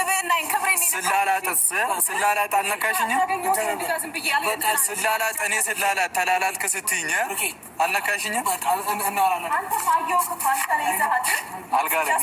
ስብናኝ ክብሬን ስላላጥ አልነካሽኝ። ስላላጥ እኔ ስላላጥ ተላላጥክ ስትይኝ አልነካሽኝ። አልጋ ላይ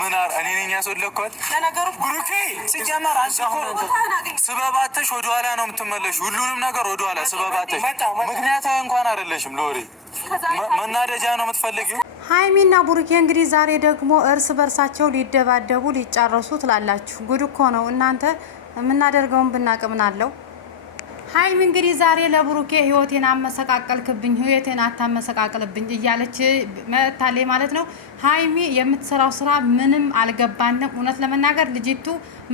ምን እኔ ነኝ ያስወለኳት። ብሩኬ ሲጀመር ስበባተሽ ወደኋላ ነው የምትመለሽ። ሁሉንም ነገር ወደኋላ ስበባተሽ ምክንያታዊ እንኳን አይደለሽም። ለወሬ መናደጃ ነው የምትፈልጊው። ሀይሚና ቡሩኬ እንግዲህ ዛሬ ደግሞ እርስ በርሳቸው ሊደባደቡ ሊጫረሱ ትላላችሁ። ጉድ እኮ ነው እናንተ። የምናደርገውን ብናቅምን አለው። ሀይሚ እንግዲህ ዛሬ ለቡሩኬ ህይወቴን አመሰቃቀልክብኝ፣ ህይወቴን አታመሰቃቅልብኝ እያለች መጥታለች ማለት ነው። ሀይሚ የምትሰራው ስራ ምንም አልገባንም። እውነት ለመናገር ልጅቱ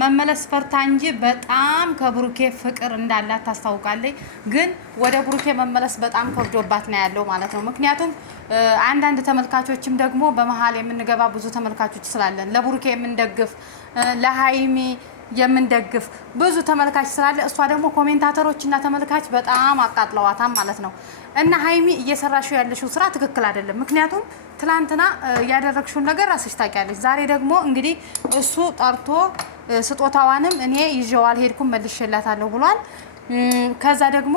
መመለስ ፈርታ እንጂ በጣም ከቡሩኬ ፍቅር እንዳላት ታስታውቃለች። ግን ወደ ቡሩኬ መመለስ በጣም ከብዶባት ነው ያለው ማለት ነው። ምክንያቱም አንዳንድ ተመልካቾችም ደግሞ በመሀል የምንገባ ብዙ ተመልካቾች ስላለን ለቡሩኬ የምንደግፍ ለሀይሚ የምንደግፍ ብዙ ተመልካች ስላለ እሷ ደግሞ ኮሜንታተሮች እና ተመልካች በጣም አቃጥለዋታም ማለት ነው። እና ሀይሚ እየሰራሽው ያለሽው ስራ ትክክል አይደለም። ምክንያቱም ትላንትና ያደረግሽውን ነገር ራስሽ ታውቂያለሽ። ዛሬ ደግሞ እንግዲህ እሱ ጠርቶ ስጦታዋንም እኔ ይዤው አልሄድኩም መልሼላታለሁ ብሏል። ከዛ ደግሞ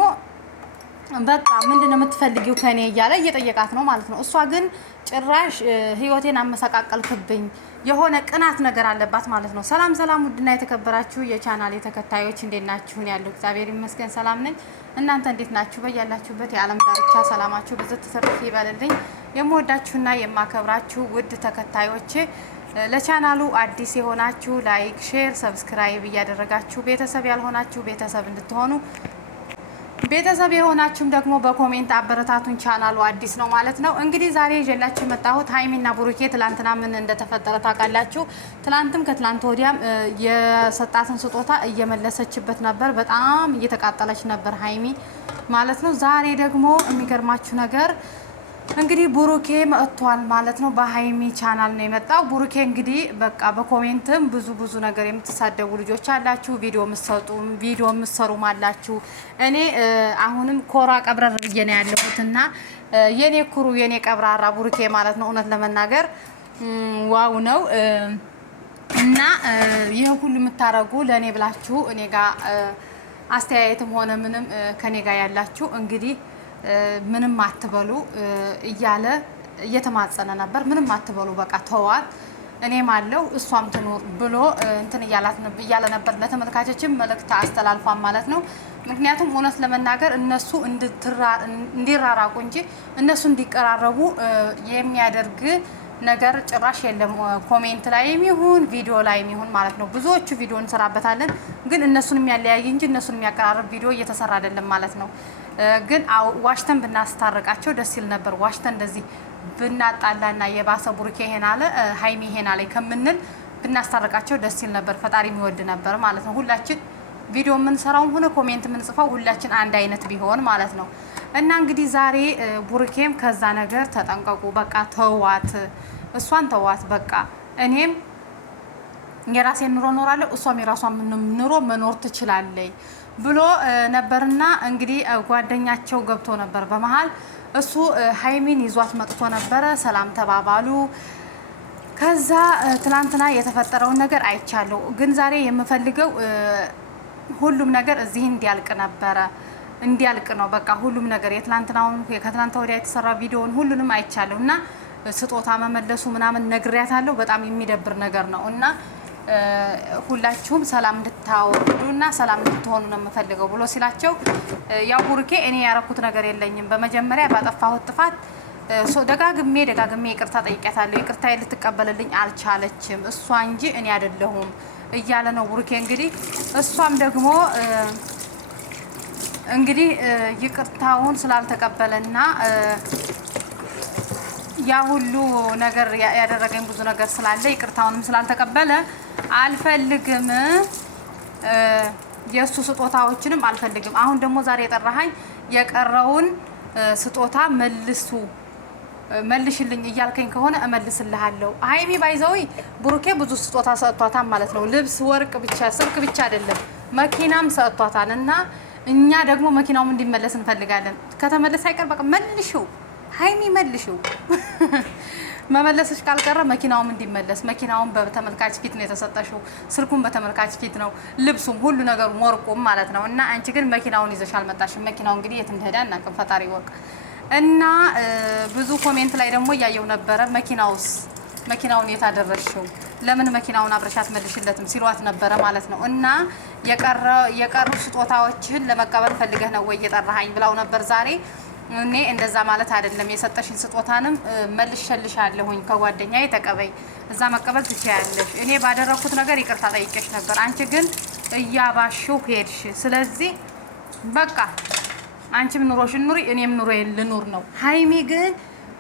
በቃ ምንድነው የምትፈልጊው ከኔ እያለ እየጠየቃት ነው ማለት ነው። እሷ ግን ጭራሽ ህይወቴን አመሰቃቀልክብኝ የሆነ ቅናት ነገር አለባት ማለት ነው። ሰላም ሰላም፣ ውድና የተከበራችሁ የቻናል ተከታዮች እንዴት ናችሁ? ያለው እግዚአብሔር ይመስገን ሰላም ነኝ። እናንተ እንዴት ናችሁ? በያላችሁበት የዓለም ዳርቻ ሰላማችሁ ብዙ ተሰርፍ ይበልልኝ። የምወዳችሁና የማከብራችሁ ውድ ተከታዮቼ ለቻናሉ አዲስ የሆናችሁ ላይክ፣ ሼር፣ ሰብስክራይብ እያደረጋችሁ ቤተሰብ ያልሆናችሁ ቤተሰብ እንድትሆኑ ቤተሰብ የሆናችሁም ደግሞ በኮሜንት አበረታቱን። ቻናሉ አዲስ ነው ማለት ነው። እንግዲህ ዛሬ ይዤላችሁ የመጣሁት ሀይሚና ቡሩኬ ትላንትና ምን እንደተፈጠረ ታውቃላችሁ። ትላንትም ከትላንት ወዲያም የሰጣትን ስጦታ እየመለሰችበት ነበር። በጣም እየተቃጠለች ነበር ሀይሚ ማለት ነው። ዛሬ ደግሞ የሚገርማችሁ ነገር እንግዲህ ቡሩኬ መጥቷል ማለት ነው። በሀይሚ ቻናል ነው የመጣው። ቡሩኬ እንግዲህ በቃ በኮሜንትም ብዙ ነገር የምትሳደቡ ልጆች አላችሁ፣ ቪዲዮ የምትሰጡም ቪዲዮ የምትሰሩም አላችሁ። እኔ አሁንም ኮራ ቀብረር ብዬ ነው ያለሁትና የኔ ኩሩ የኔ ቀብራራ ቡሩኬ ማለት ነው። እውነት ለመናገር ዋው ነው እና ይሄ ሁሉ የምታረጉ ለኔ ብላችሁ እኔ ጋር አስተያየትም ሆነ ምንም ከኔ ጋር ያላችሁ እንግዲህ ምንም አትበሉ እያለ እየተማጸነ ነበር። ምንም አትበሉ በቃ ተዋት፣ እኔም አለው እሷም ትኖር ብሎ እንትን እያለ ነበር። ለተመልካቾችም መልእክት አስተላልፏል ማለት ነው። ምክንያቱም እውነት ለመናገር እነሱ እንዲራራቁ እንጂ እነሱ እንዲቀራረቡ የሚያደርግ ነገር ጭራሽ የለም። ኮሜንት ላይ የሚሆን ቪዲዮ ላይ የሚሆን ማለት ነው። ብዙዎቹ ቪዲዮ እንሰራበታለን፣ ግን እነሱን የሚያለያይ እንጂ እነሱን የሚያቀራርብ ቪዲዮ እየተሰራ አይደለም ማለት ነው። ግን ዋሽተን ብናስታርቃቸው ደስ ይል ነበር። ዋሽተን እንደዚህ ብናጣላና የባሰ ቡሩኬ ይሄን አለ ሀይሚ ይሄን አለ ከምንል ብናስታርቃቸው ደስ ይል ነበር። ፈጣሪ የሚወድ ነበር ማለት ነው። ሁላችን ቪዲዮ የምንሰራውም ሆነ ኮሜንት የምንጽፈው ሁላችን አንድ አይነት ቢሆን ማለት ነው። እና እንግዲህ ዛሬ ቡሩኬም ከዛ ነገር ተጠንቀቁ። በቃ ተዋት፣ እሷን ተዋት። በቃ እኔም የራሴን ኑሮ እኖራለሁ፣ እሷም የራሷን ኑሮ መኖር ትችላለች ብሎ ነበርና እንግዲህ ጓደኛቸው ገብቶ ነበር በመሃል። እሱ ሀይሚን ይዟት መጥቶ ነበረ። ሰላም ተባባሉ። ከዛ ትላንትና የተፈጠረውን ነገር አይቻለሁ፣ ግን ዛሬ የምፈልገው ሁሉም ነገር እዚህ እንዲያልቅ ነበረ። እንዲያልቅ ነው በቃ ሁሉም ነገር። የትላንትናውን ከትላንት ወዲያ የተሰራ ቪዲዮውን ሁሉንም አይቻለሁ እና ስጦታ መመለሱ ምናምን ነግሬያታለሁ። በጣም የሚደብር ነገር ነው እና ሁላችሁም ሰላም እንድታወርዱና ሰላም እንድትሆኑ ነው የምፈልገው ብሎ ሲላቸው ያው ቡሩኬ እኔ ያረኩት ነገር የለኝም፣ በመጀመሪያ ባጠፋሁት ጥፋት ደጋግሜ ይቅርታ ጠይቄያታለሁ። ይቅርታ ልትቀበልልኝ አልቻለችም እሷ እንጂ እኔ አይደለሁም እያለ ነው ቡሩኬ። እንግዲህ እሷም ደግሞ እንግዲህ ይቅርታውን ስላልተቀበለና ያ ሁሉ ነገር ያደረገኝ ብዙ ነገር ስላለ ይቅርታውንም ስላልተቀበለ አልፈልግም፣ የሱ ስጦታዎችንም አልፈልግም። አሁን ደግሞ ዛሬ የጠራኸኝ የቀረውን ስጦታ መልሽልኝ እያልከኝ ከሆነ እመልስልሃለሁ። ሀይሚ ባይዘው ቡሩኬ ብዙ ስጦታ ሰጥቷታል ማለት ነው። ልብስ፣ ወርቅ ብቻ ስልክ ብቻ አይደለም መኪናም ሰጥቷታል እና እኛ ደግሞ መኪናውም እንዲመለስ እንፈልጋለን። ከተመለሰ አይቀር በቃ መልሽው ሀይሚ መልሽው መመለስሽ ካልቀረ መኪናውም እንዲመለስ መኪናውም በተመልካች ፊት ነው የተሰጠሽው፣ ስልኩም በተመልካች ፊት ነው፣ ልብሱም ሁሉ ነገሩ ወርቁም ማለት ነው። እና አንቺ ግን መኪናውን ይዘሽ አልመጣሽም። መኪናው እንግዲህ የት እንደሄደ እናቅም ፈጣሪ ወቅ እና ብዙ ኮሜንት ላይ ደግሞ እያየው ነበረ መኪናውን የታደረሽው ለምን መኪናውን አብረሻት መልሽለትም ሲሏት ነበረ ማለት ነው። እና የቀሩ ስጦታዎችን ለመቀበል ፈልገህ ነው ወይ የጠራኸኝ ብላው ነበር ዛሬ። እኔ እንደዛ ማለት አይደለም፣ የሰጠሽኝ ስጦታንም መልሼልሻለሁኝ ከጓደኛዬ ተቀበይ፣ እዛ መቀበል ትችያለሽ። እኔ ባደረኩት ነገር ይቅርታ ጠይቄሽ ነበር፣ አንቺ ግን እያባሽው ሄድሽ። ስለዚህ በቃ አንቺም ኑሮሽን ኑሪ፣ እኔም ኑሮዬን ልኑር ነው። ሀይሚ ግን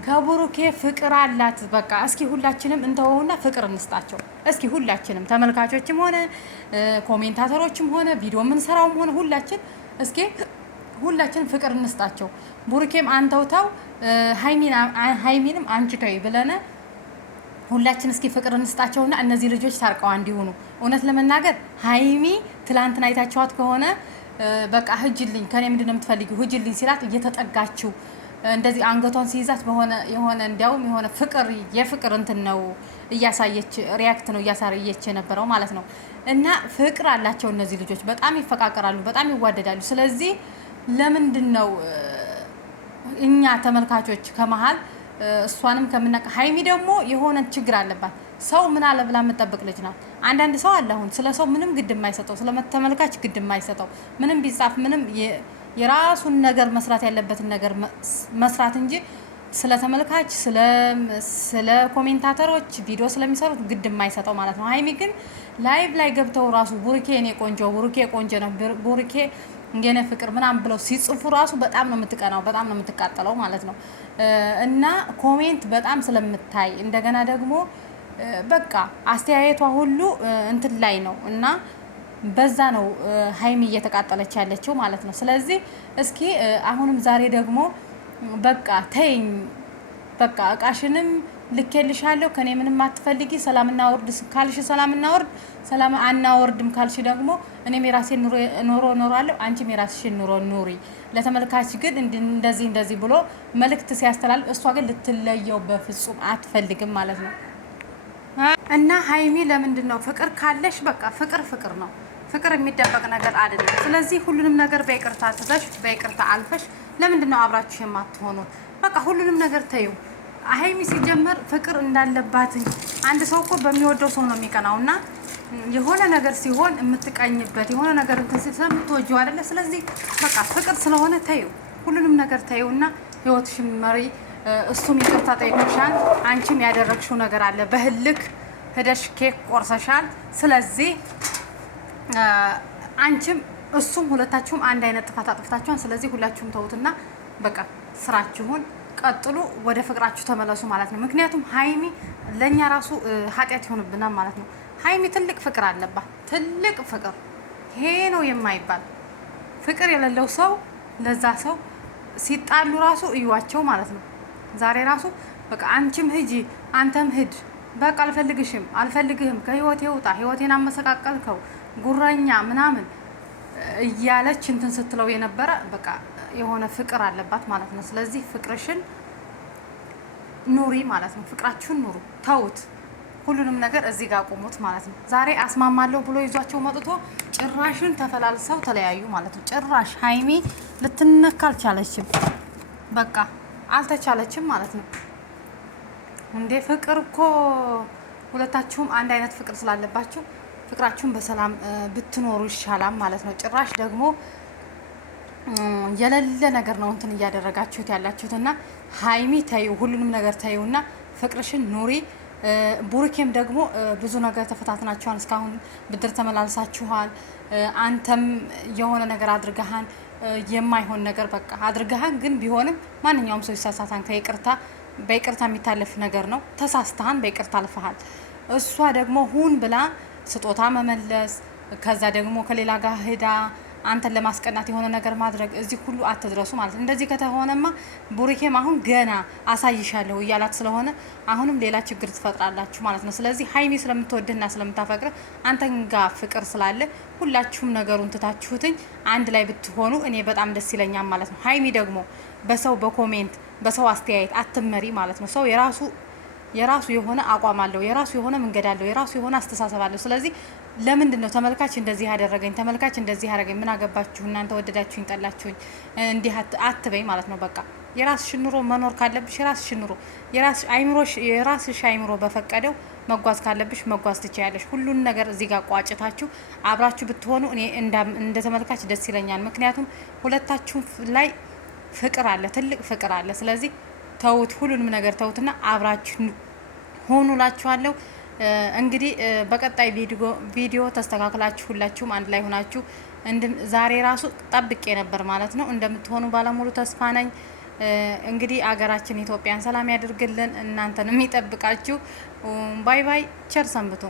ከብሩኬ ፍቅር አላት። በቃ እስኪ ሁላችንም እንተወውና ፍቅር እንስጣቸው። እስኪ ሁላችንም ተመልካቾችም ሆነ ኮሜንታተሮችም ሆነ ቪዲዮ የምንሰራውም ሆነ ሁላችን ፍቅር እንስጣቸው። ቡሩኬም አንተውታው ሀይሚንም አንቺ ተይ ብለነ ሁላችን እስኪ ፍቅር እንስጣቸውና እነዚህ ልጆች ታርቀው እንዲሆኑ። እውነት ለመናገር ሀይሚ ትላንትና አይታችኋት ከሆነ በቃ ህጅልኝ ከኔ ምንድነው የምትፈልጊው ህጅልኝ ሲላት እየተጠጋችው እንደዚህ አንገቷን ሲይዛት የሆነ እንዲያውም የሆነ የፍቅር እንትን ነው እያሳየች ሪያክት ነው እያሳየች የነበረው ማለት ነው። እና ፍቅር አላቸው እነዚህ ልጆች፣ በጣም ይፈቃቀራሉ፣ በጣም ይዋደዳሉ። ስለዚህ ለምንድን ነው እኛ ተመልካቾች ከመሀል እሷንም ከምናቀ ሀይሚ ደግሞ የሆነ ችግር አለባት። ሰው ምን አለ ብላ የምጠብቅ ልጅ ናት። አንዳንድ ሰው አለ አሁን ስለ ሰው ምንም ግድ የማይሰጠው ስለተመልካች ግድ የማይሰጠው ምንም ቢጻፍ ምንም የራሱን ነገር መስራት ያለበትን ነገር መስራት እንጂ ስለ ተመልካች ስለ ኮሜንታተሮች ቪዲዮ ስለሚሰሩት ግድ የማይሰጠው ማለት ነው። ሀይሚ ግን ላይቭ ላይ ገብተው ራሱ ቡሩኬ እኔ ቆንጆ ቡሩኬ ቆንጆ ነው ቡሩኬ የኔ ፍቅር ምናምን ብለው ሲጽፉ ራሱ በጣም ነው የምትቀናው፣ በጣም ነው የምትቃጠለው ማለት ነው። እና ኮሜንት በጣም ስለምታይ እንደገና ደግሞ በቃ አስተያየቷ ሁሉ እንትን ላይ ነው እና በዛ ነው ሀይሚ እየተቃጠለች ያለችው ማለት ነው። ስለዚህ እስኪ አሁንም ዛሬ ደግሞ በቃ ተይኝ፣ በቃ እቃሽንም ልኬልሻለሁ፣ ከኔ ምንም አትፈልጊ፣ ሰላም እናወርድ ካልሽ ሰላም እናወርድ፣ ሰላም አናወርድም ካልሽ ደግሞ እኔም የራሴን ኑሮ እኖራለሁ፣ አንቺም የራስሽን ኑሮ ኑሪ። ለተመልካች ግን እንደዚህ ብሎ መልእክት ሲያስተላልፍ እሷ ግን ልትለየው በፍጹም አትፈልግም ማለት ነው። እና ሀይሚ ለምንድን ነው ፍቅር ካለሽ በቃ ፍቅር ነው። ፍቅር የሚደበቅ ነገር አይደለም። ስለዚህ ሁሉንም ነገር በይቅርታ ትዘሽ በይቅርታ አልፈሽ ለምንድን ነው አብራችሁ የማትሆኑ? በቃ ሁሉንም ነገር ተዩ። ሀይሚ ሲጀመር ፍቅር እንዳለባት አንድ ሰው እኮ በሚወደው ሰው ነው የሚቀናው እና የሆነ ነገር ሲሆን የምትቀኝበት የሆነ ነገር ስለምትወጂው አይደለ? ስለዚህ በቃ ፍቅር ስለሆነ ተዩ፣ ሁሉንም ነገር ተዩ እና ህይወትሽን መሪ። እሱም ይቅርታ ጠይቆሻል፣ አንቺም ያደረግሽው ነገር አለ። በህልክ ሄደሽ ኬክ ቆርሰሻል። ስለዚህ አንቺም እሱም ሁለታችሁም አንድ አይነት ጥፋት አጥፍታችኋል። ስለዚህ ሁላችሁም ተውትና በቃ ስራችሁን ቀጥሉ፣ ወደ ፍቅራችሁ ተመለሱ ማለት ነው። ምክንያቱም ሀይሚ ለእኛ ራሱ ኃጢአት ይሆንብናል ማለት ነው። ሀይሚ ትልቅ ፍቅር አለባት፣ ትልቅ ፍቅር፣ ይሄ ነው የማይባል ፍቅር የሌለው ሰው ለዛ ሰው ሲጣሉ ራሱ እዩዋቸው ማለት ነው። ዛሬ ራሱ በቃ አንቺም ሂጂ አንተም ሂድ፣ በቃ አልፈልግህም፣ ከህይወቴ ውጣ፣ ህይወቴን አመሰቃቀልከው፣ ጉረኛ ምናምን እያለች እንትን ስትለው የነበረ በቃ የሆነ ፍቅር አለባት ማለት ነው። ስለዚህ ፍቅርሽን ኑሪ ማለት ነው። ፍቅራችሁን ኑሩ፣ ተውት። ሁሉንም ነገር እዚህ ጋር ቆሙት ማለት ነው። ዛሬ አስማማለሁ ብሎ ይዟቸው መጥቶ ጭራሽን ተፈላልሰው ተለያዩ ማለት ነው። ጭራሽ ሀይሚ ልትነካ አልቻለችም፣ በቃ አልተቻለችም ማለት ነው። እንዴ ፍቅር እኮ ሁለታችሁም አንድ አይነት ፍቅር ስላለባችሁ ፍቅራችሁን በሰላም ብትኖሩ ይሻላል ማለት ነው። ጭራሽ ደግሞ የሌለ ነገር ነው እንትን እያደረጋችሁት ያላችሁትና ሀይሚ ተዩ፣ ሁሉንም ነገር ተዩና ፍቅርሽን ኑሪ። ቡሩኬም ደግሞ ብዙ ነገር ተፈታትናችኋል። እስካሁን ብድር ተመላልሳችኋል። አንተም የሆነ ነገር አድርገሃን የማይሆን ነገር በቃ አድርገሃን፣ ግን ቢሆንም ማንኛውም ሰው ይሳሳታን። በይቅርታ የሚታለፍ ነገር ነው። ተሳስተሃን በይቅርታ አልፈሃል። እሷ ደግሞ ሁን ብላ ስጦታ መመለስ፣ ከዛ ደግሞ ከሌላ ጋር ሄዳ አንተን ለማስቀናት የሆነ ነገር ማድረግ፣ እዚህ ሁሉ አትድረሱ ማለት ነው። እንደዚህ ከተሆነማ ቡሩኬም አሁን ገና አሳይሻለሁ እያላት ስለሆነ አሁንም ሌላ ችግር ትፈጥራላችሁ ማለት ነው። ስለዚህ ሀይሚ ስለምትወድህና ስለምታፈቅር አንተን ጋር ፍቅር ስላለ ሁላችሁም ነገሩን ትታችሁትኝ አንድ ላይ ብትሆኑ እኔ በጣም ደስ ይለኛል ማለት ነው። ሀይሚ ደግሞ በሰው በኮሜንት በሰው አስተያየት አትመሪ ማለት ነው። ሰው የራሱ የራሱ የሆነ አቋም አለው፣ የራሱ የሆነ መንገድ አለው፣ የራሱ የሆነ አስተሳሰብ አለው። ስለዚህ ለምንድን ነው ተመልካች እንደዚህ ያደረገኝ፣ ተመልካች እንደዚህ ያደረገኝ፣ ምን አገባችሁ እናንተ ወደዳችሁኝ ጠላችሁኝ እንዲህ አትበይ ማለት ነው። በቃ የራስሽን ኑሮ መኖር ካለብሽ የራስሽን ኑሮ የራስሽ አይምሮ በፈቀደው መጓዝ ካለብሽ መጓዝ ትችያለሽ። ሁሉን ነገር እዚህ ጋር ቋጭታችሁ አብራችሁ ብትሆኑ እኔ እንደ ተመልካች ደስ ይለኛል። ምክንያቱም ሁለታችሁ ላይ ፍቅር አለ፣ ትልቅ ፍቅር አለ። ስለዚህ ተውት፣ ሁሉንም ነገር ተውትና አብራችሁ ሆኑ ላችኋለሁ። እንግዲህ በቀጣይ ቪዲዮ ተስተካክላችሁ ሁላችሁም አንድ ላይ ሆናችሁ ዛሬ ራሱ ጠብቄ ነበር ማለት ነው እንደምትሆኑ ባለሙሉ ተስፋ ነኝ። እንግዲህ አገራችን ኢትዮጵያን ሰላም ያድርግልን፣ እናንተንም የሚጠብቃችሁ። ባይ ባይ፣ ቸር ሰንብቱ።